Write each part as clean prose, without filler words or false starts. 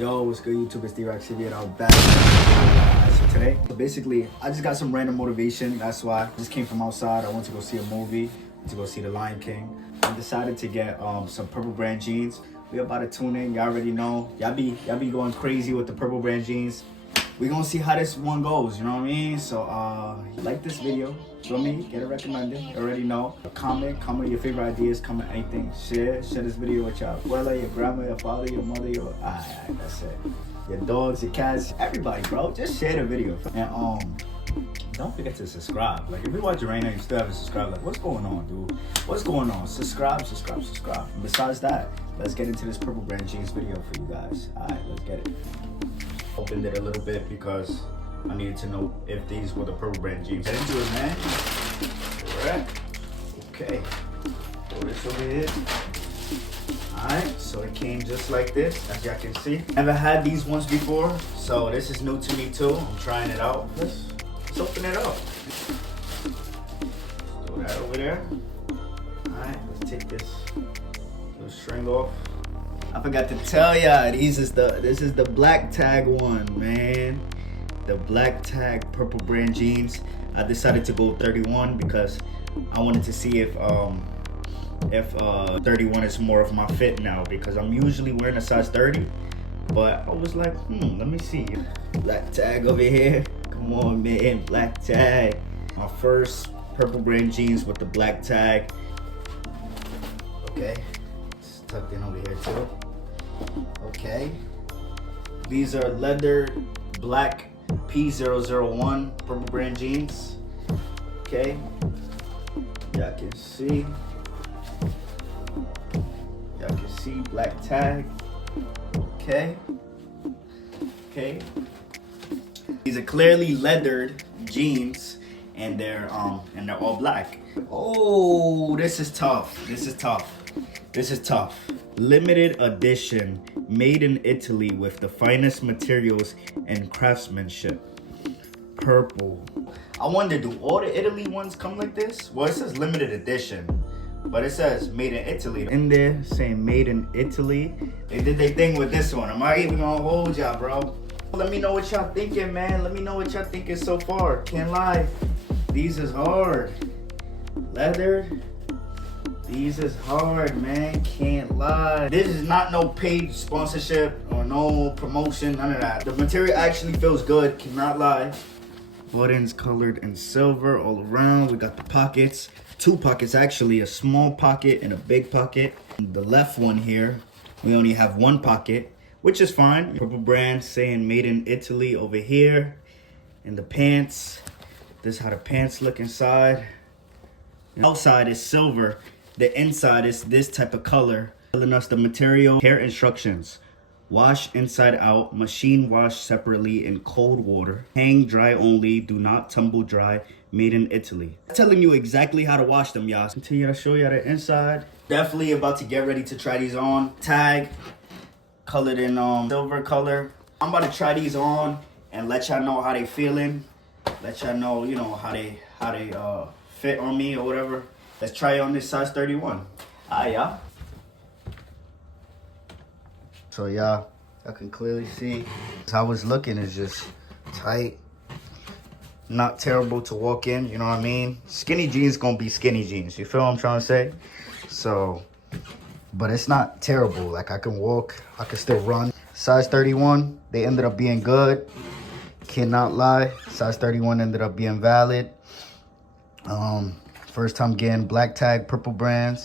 Yo, what's good YouTube? It's DROCKZTV and I'm back. So today, basically, I just got some random motivation. That's why I just came from outside. I went to go see a movie, to go see The Lion King. I decided to get some purple brand jeans. We about to tune in. Y'all already know. Y'all be going crazy with the purple brand jeans. We gonna see how this one goes, you know what I mean? So like this video, feel me, get it recommended, you already know. Comment your favorite ideas, comment anything. Share this video with your abuela, your grandma, your father, your mother, alright, that's it. Your dogs, your cats, everybody, bro. Just share the video. And don't forget to subscribe. Like if you're watching right now, you still haven't subscribed. Like what's going on, dude? What's going on? Subscribe. And besides that, let's get into this purple brand jeans video for you guys. Alright, let's get it. Opened it a little bit because I needed to know if these were the purple brand jeans. Get into it, man. Alright. Okay. Throw this over here. Alright, so it came just like this, as y'all can see. Never had these ones before, so this is new to me too. I'm trying it out. Let's open it up. Throw that over there. Alright, let's take this little string off. I forgot to tell y'all, this is the black tag one, man. The black tag purple brand jeans. I decided to go 31 because I wanted to see if 31 is more of my fit now, because I'm usually wearing a size 30. But I was like, let me see. Black tag over here. Come on, man, black tag. My first purple brand jeans with the black tag. Okay. Tucked in over here too. Okay. These are leather black P001 purple brand jeans. Okay. Y'all can see. Y'all can see black tag. Okay. Okay. These are clearly leathered jeans, and they're all black. Oh, this is tough. This is tough. Limited edition, made in Italy with the finest materials and craftsmanship. Purple. I wonder, do all the Italy ones come like this? Well, it says limited edition, but it says made in Italy. In there saying made in Italy. They did their thing with this one. I'm not even gonna hold y'all, bro. Let me know what y'all thinking, man. Let me know what y'all thinking so far. Can't lie. These is hard. Leather. These is hard, man. Can't lie. This is not no paid sponsorship or no promotion, none of that. The material actually feels good, cannot lie. Buttons colored in silver all around. We got the pockets. Two pockets actually, a small pocket and a big pocket. The left one here, we only have one pocket, which is fine. Purple brand saying made in Italy over here. And the pants, this is how the pants look inside. The outside is silver. The inside is this type of color. Telling us the material, care instructions. Wash inside out, machine wash separately in cold water. Hang dry only, do not tumble dry, made in Italy. Telling you exactly how to wash them, y'all. Continue to show you the inside. Definitely about to get ready to try these on. Tag, colored in silver color. I'm about to try these on and let y'all know how they feeling. Let y'all know, you know, how they fit on me or whatever. Let's try it on this size 31. Alright, y'all. So y'all can clearly see how it's looking. Is just tight. Not terrible to walk in, you know what I mean? Skinny jeans gonna be skinny jeans. You feel what I'm trying to say? So, but it's not terrible. Like I can walk, I can still run. Size 31, they ended up being good. Cannot lie. Size 31 ended up being valid. First time getting black tag purple brand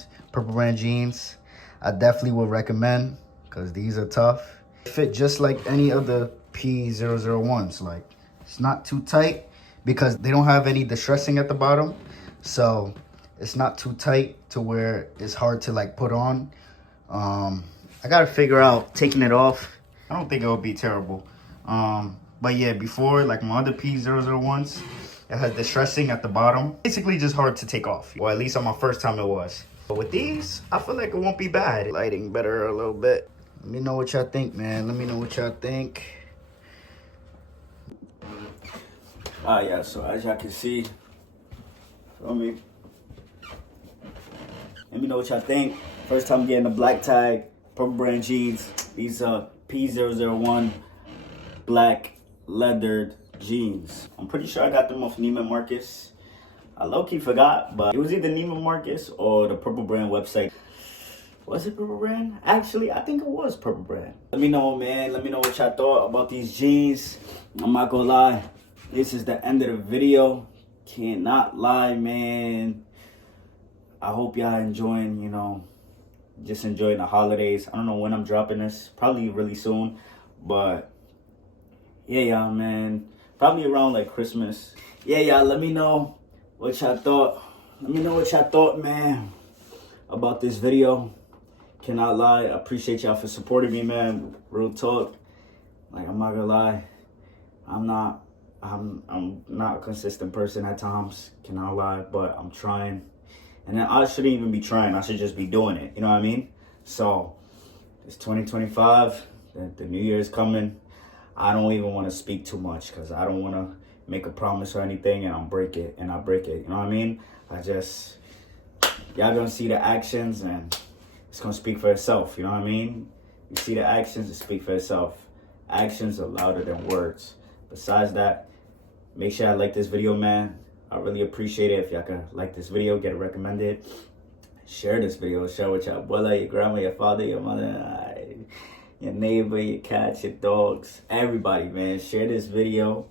jeans. I definitely would recommend, because these are tough. Fit just like any other P001s. Like it's not too tight because they don't have any distressing at the bottom. So it's not too tight to where it's hard to like put on. I gotta figure out taking it off. I don't think it would be terrible. But yeah, before, like my other P001s, it has distressing at the bottom. Basically just hard to take off. Well, at least on my first time it was. But with these, I feel like it won't be bad. Lighting better a little bit. Let me know what y'all think, man. Let me know what y'all think. Yeah, so as y'all can see, feel me? Let me know what y'all think. First time getting the black tag, purple brand jeans. These P001 black leathered jeans. I'm pretty sure I got them off Neiman Marcus. I low-key forgot, but it was either Neiman Marcus or the Purple Brand website. Was it Purple Brand? Actually, I think it was Purple Brand. Let me know, man. Let me know what y'all thought about these jeans. I'm not gonna lie. This is the end of the video. Cannot lie, man. I hope y'all enjoying, you know, just enjoying the holidays. I don't know when I'm dropping this. Probably really soon. But, yeah, y'all, man. Probably around, like, Christmas. Yeah, y'all, let me know what y'all thought. Let me know what y'all thought, man, about this video. Cannot lie. I appreciate y'all for supporting me, man. Real talk. Like, I'm not gonna lie. I'm not a consistent person at times. Cannot lie, but I'm trying. And then I shouldn't even be trying. I should just be doing it. You know what I mean? So, it's 2025. The new year is coming. I don't even want to speak too much because I don't want to make a promise or anything and I break it. You know what I mean? Y'all gonna see the actions and it's gonna speak for itself. You know what I mean? You see the actions, it speak for itself. Actions are louder than words. Besides that, make sure I like this video, man. I really appreciate it if y'all can like this video, get it recommended. Share this video, share with your abuela, your grandma, your father, your mother, your neighbor, your cats, your dogs, everybody, man. Share this video.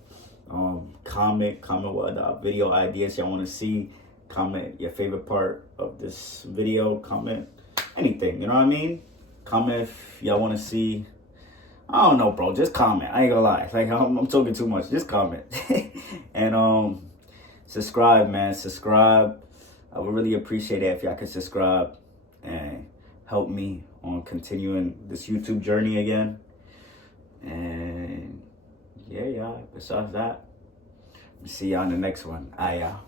Comment what video ideas y'all want to see. Comment your favorite part of this video. Comment anything, you know what I mean? Comment if y'all want to see. I don't know, bro. Just comment. I ain't gonna lie. Like, I'm talking too much. Just comment. And subscribe, man. Subscribe. I would really appreciate it if y'all could subscribe and help me on continuing this YouTube journey again. And yeah, y'all. Besides that, see y'all in the next one. Y'all.